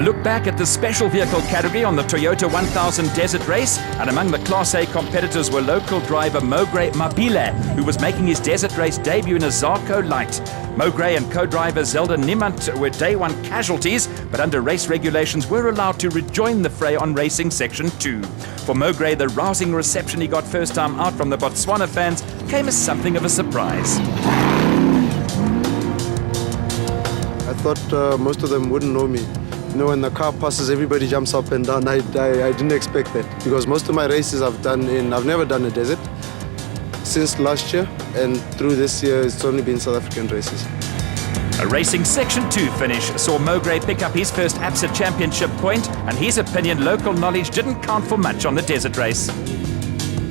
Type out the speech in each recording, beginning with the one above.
A look back at the special vehicle category on the Toyota 1000 Desert Race, and among the Class A competitors were local driver Mogre Mabile, who was making his Desert Race debut in a Zarko Light. Mogre and co-driver Zelda Niemand were day one casualties, but under race regulations were allowed to rejoin the fray on Racing Section 2. For Mogre, the rousing reception he got first time out from the Botswana fans came as something of a surprise. I thought most of them wouldn't know me. You know, when the car passes, everybody jumps up and down. I didn't expect that, because most of my races I've never done a desert since last year, and through this year it's only been South African races. A Racing Section 2 finish saw Mogre pick up his first ABSA championship point, and his opinion local knowledge didn't count for much on the desert race.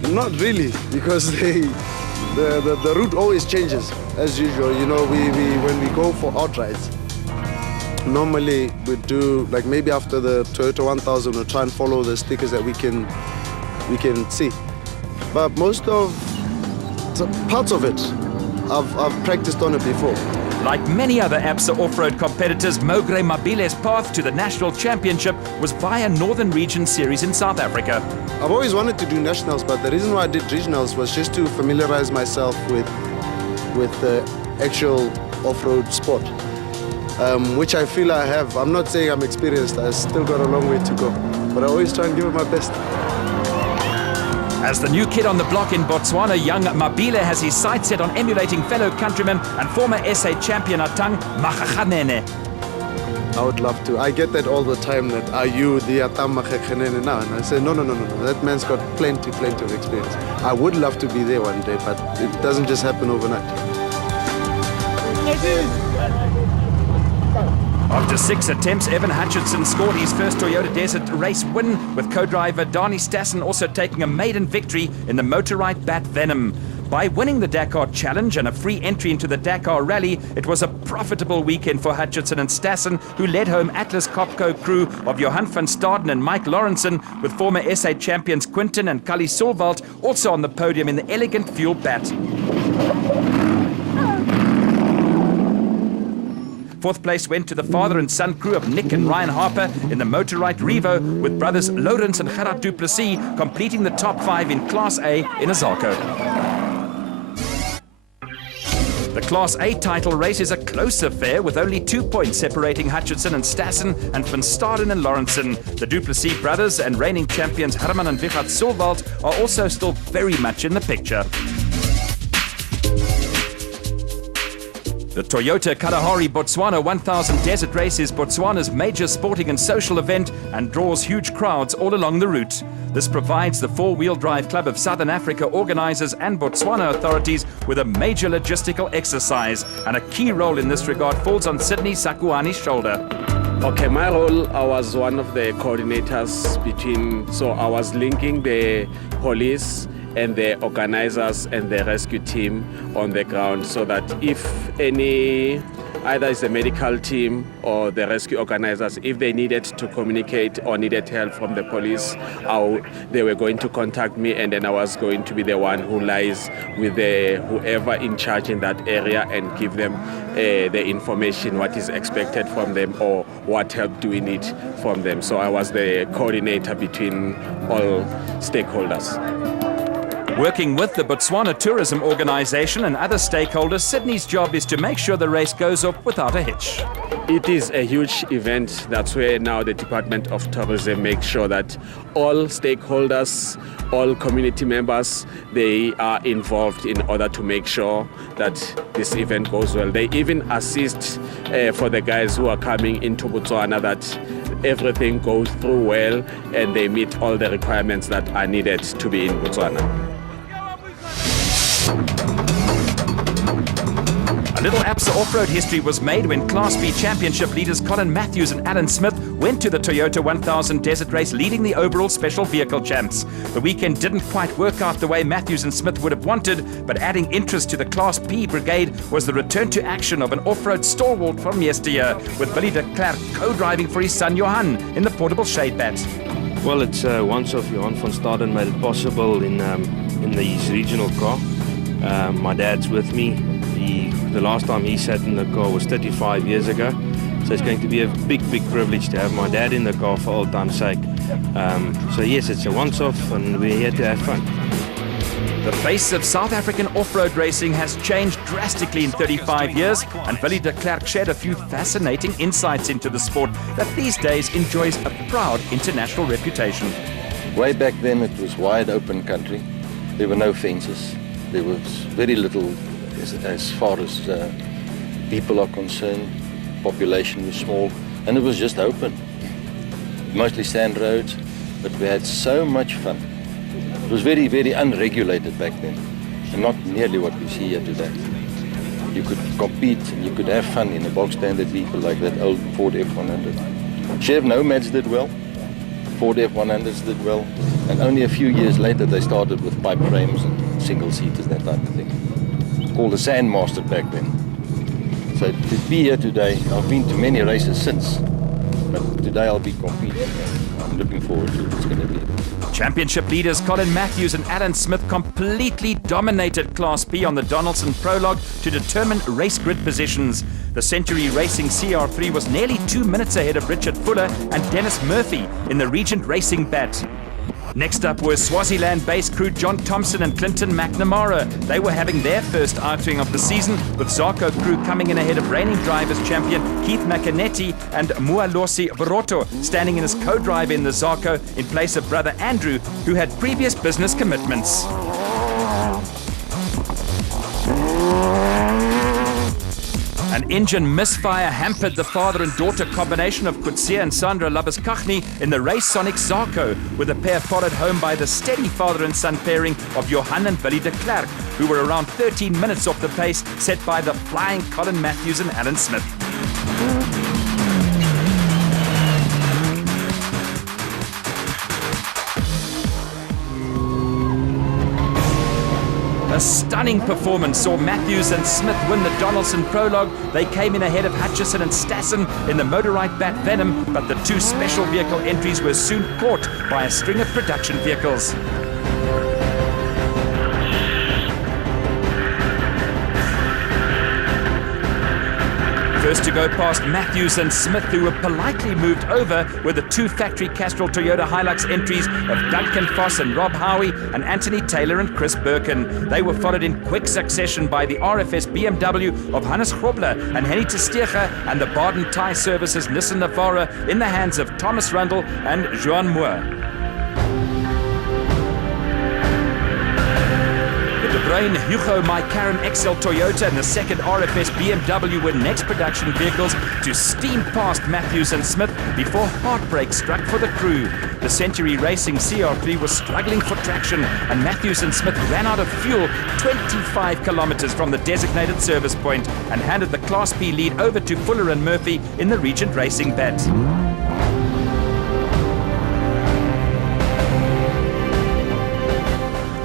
Not really, because the route always changes as usual. You know, when we go for outrides, normally we do, like, maybe after the Toyota 1000 we'll try and follow the stickers that we can see. But most of parts of it I've practiced on it before. Like many other ABSA off-road competitors, Mogre Mabile's path to the national championship was via Northern Region Series in South Africa. I've always wanted to do nationals, but the reason why I did regionals was just to familiarize myself with the actual off-road sport, which I feel I have. I'm not saying I'm experienced, I still got a long way to go, but I always try and give it my best. As the new kid on the block in Botswana, young Mabile has his sights set on emulating fellow countryman and former SA champion Atang Makgakganene. I would love to. I get that all the time, that are you the Atang Makgakganene now? And I say, no, that man's got plenty of experience. I would love to be there one day, but it doesn't just happen overnight. After 6 attempts, Evan Hutchinson scored his first Toyota Desert Race win, with co-driver Dani Stassen also taking a maiden victory in the Motorite Bat Venom. By winning the Dakar Challenge and a free entry into the Dakar Rally, it was a profitable weekend for Hutchinson and Stassen, who led home Atlas Copco crew of Johan van Staden and Mike Lawrenson, with former SA champions Quinton and Kali Solvalt also on the podium in the elegant Fuel Bat. Fourth place went to the father and son crew of Nick and Ryan Harper in the Motorite Revo, with brothers Lawrence and Gerard Du Plessis completing the top 5 in Class A in a Zarko. The Class A title race is a close affair, with only 2 points separating Hutchinson and Stassen and Van Staden and Lawrenson. The Du Plessis brothers and reigning champions Herman and Wichert Solwald are also still very much in the picture. The Toyota Kalahari Botswana 1000 Desert Race is Botswana's major sporting and social event and draws huge crowds all along the route. This provides the four-wheel drive club of Southern Africa organizers and Botswana authorities with a major logistical exercise, and a key role in this regard falls on Sydney Sakuani's shoulder. Okay, my role, I was one of the coordinators between, so I was linking the police and the organizers and the rescue team on the ground, so that if any, either it's the medical team or the rescue organizers, if they needed to communicate or needed help from the police, they were going to contact me, and then I was going to be the one who lies with whoever in charge in that area and give them the information, what is expected from them or what help do we need from them. So I was the coordinator between all stakeholders. Working with the Botswana Tourism Organisation and other stakeholders, Sydney's job is to make sure the race goes off without a hitch. It is a huge event. That's where now the Department of Tourism makes sure that all stakeholders, all community members, they are involved in order to make sure that this event goes well. They even assist for the guys who are coming into Botswana, that everything goes through well and they meet all the requirements that are needed to be in Botswana. A little ABSA off-road history was made when Class B championship leaders Colin Matthews and Alan Smith went to the Toyota 1000 Desert Race, leading the overall special vehicle champs. The weekend didn't quite work out the way Matthews and Smith would have wanted, but adding interest to the Class B brigade was the return to action of an off-road stalwart from yesteryear, with Billy de Klerk co-driving for his son Johan in the portable shade bat. Well, it's once off Johan van Staden made it possible in his regional car. My dad's with me. The last time he sat in the car was 35 years ago. So it's going to be a big privilege to have my dad in the car for old time's sake. So yes, it's a once-off and we're here to have fun. The face of South African off-road racing has changed drastically in 35 years, and Willie de Klerk shared a few fascinating insights into the sport that these days enjoys a proud international reputation. Way back then it was wide open country. There were no fences. There was very little as far as people are concerned. Population was small and it was just open. Mostly sand roads, but we had so much fun. It was very unregulated back then, and not nearly what we see here today. You could compete and you could have fun in a box standard vehicle like that old Ford F100. Chev Nomads did well, Ford F100s did well, and only a few years later they started with pipe frames and single seaters, that type of thing. Called the Sandmaster back then. So to be here today, I've been to many races since, but today I'll be competing. I'm looking forward to it. It's going to be. Championship leaders Colin Matthews and Alan Smith completely dominated Class B on the Donaldson Prologue to determine race grid positions. The Century Racing CR3 was nearly 2 minutes ahead of Richard Fuller and Dennis Murphy in the Regent Racing Bat. Next up were Swaziland-based crew John Thompson and Clinton McNamara. They were having their first outing of the season, with Zarko crew coming in ahead of reigning drivers champion Keith McInerney and Mualosi Boroto standing in as co-driver in the Zarko in place of brother Andrew, who had previous business commitments. An engine misfire hampered the father and daughter combination of Kutsia and Sandra Labuskachny in the Race Sonic Zarko, with the pair followed home by the steady father and son pairing of Johan and Willie de Klerk, who were around 13 minutes off the pace set by the flying Colin Matthews and Alan Smith. A stunning performance saw Matthews and Smith win the Donaldson Prologue. They came in ahead of Hutchison and Stassen in the motorized Bat Venom, but the two special vehicle entries were soon caught by a string of production vehicles. First to go past Matthews and Smith, who were politely moved over, were the two factory Castrol Toyota Hilux entries of Duncan Foss and Rob Howie and Anthony Taylor and Chris Birkin. They were followed in quick succession by the RFS BMW of Hannes Grobler and Henny Testeger and the Baden Thai Services Nissan Navara in the hands of Thomas Rundle and Joan Moore. De Bruyn Hugo Mycaron XL Toyota and the second RFS BMW were next production vehicles to steam past Matthews and Smith before heartbreak struck for the crew. The Century Racing CR3 was struggling for traction, and Matthews and Smith ran out of fuel 25 kilometers from the designated service point and handed the Class B lead over to Fuller and Murphy in the Regent Racing Bat.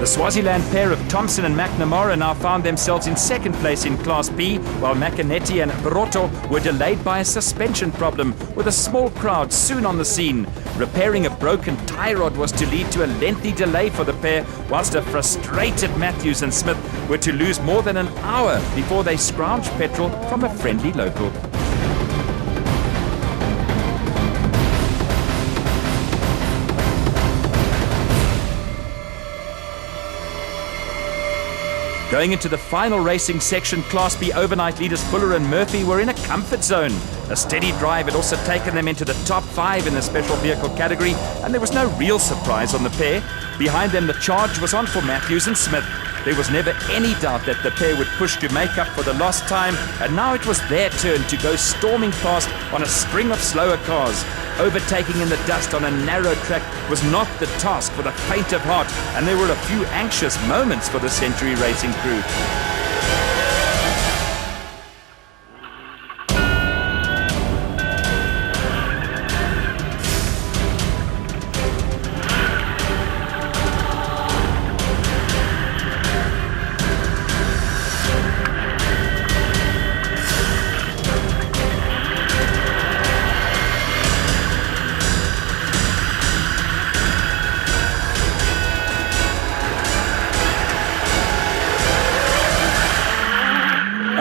The Swaziland pair of Thompson and McNamara now found themselves in second place in Class B, while McInerney and Boroto were delayed by a suspension problem, with a small crowd soon on the scene. Repairing a broken tie rod was to lead to a lengthy delay for the pair, whilst a frustrated Matthews and Smith were to lose more than an hour before they scrounged petrol from a friendly local. Going into the final racing section, Class B overnight leaders Fuller and Murphy were in a comfort zone. A steady drive had also taken them into the top 5 in the special vehicle category, and there was no real surprise on the pair. Behind them, the charge was on for Matthews and Smith. There was never any doubt that the pair would push to make up for the lost time, and now it was their turn to go storming past on a string of slower cars. Overtaking in the dust on a narrow track was not the task for the faint of heart, and there were a few anxious moments for the Century Racing crew.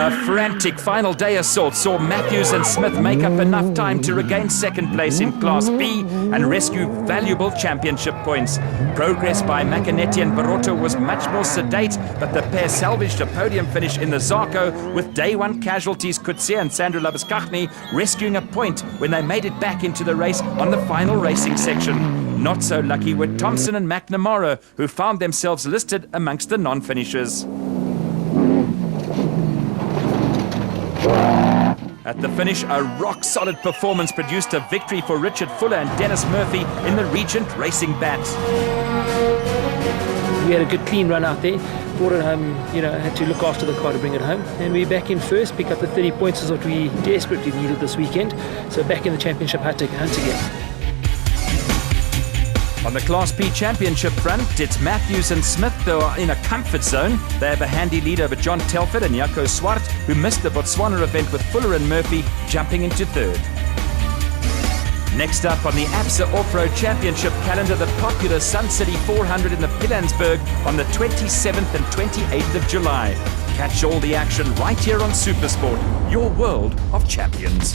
A frantic final day assault saw Matthews and Smith make up enough time to regain second place in Class B and rescue valuable championship points. Progress by Macanetti and Barotto was much more sedate, but the pair salvaged a podium finish in the Zarko, with day one casualties Kutsia and Sandro Labuskachny rescuing a point when they made it back into the race on the final racing section. Not so lucky were Thompson and McNamara, who found themselves listed amongst the non-finishers. At the finish, a rock-solid performance produced a victory for Richard Fuller and Dennis Murphy in the Regent Racing Bat. We had a good clean run out there, brought it home, had to look after the car to bring it home. And we're back in first, pick up the 30 points is what we desperately needed this weekend. So back in the championship hunt again. On the Class B championship front, it's Matthews and Smith who are in a comfort zone. They have a handy lead over John Telford and Jaco Swart, who missed the Botswana event, with Fuller and Murphy jumping into third. Next up on the ABSA Offroad Championship calendar, the popular Sun City 400 in the Pilanesberg on the 27th and 28th of July. Catch all the action right here on Supersport, your world of champions.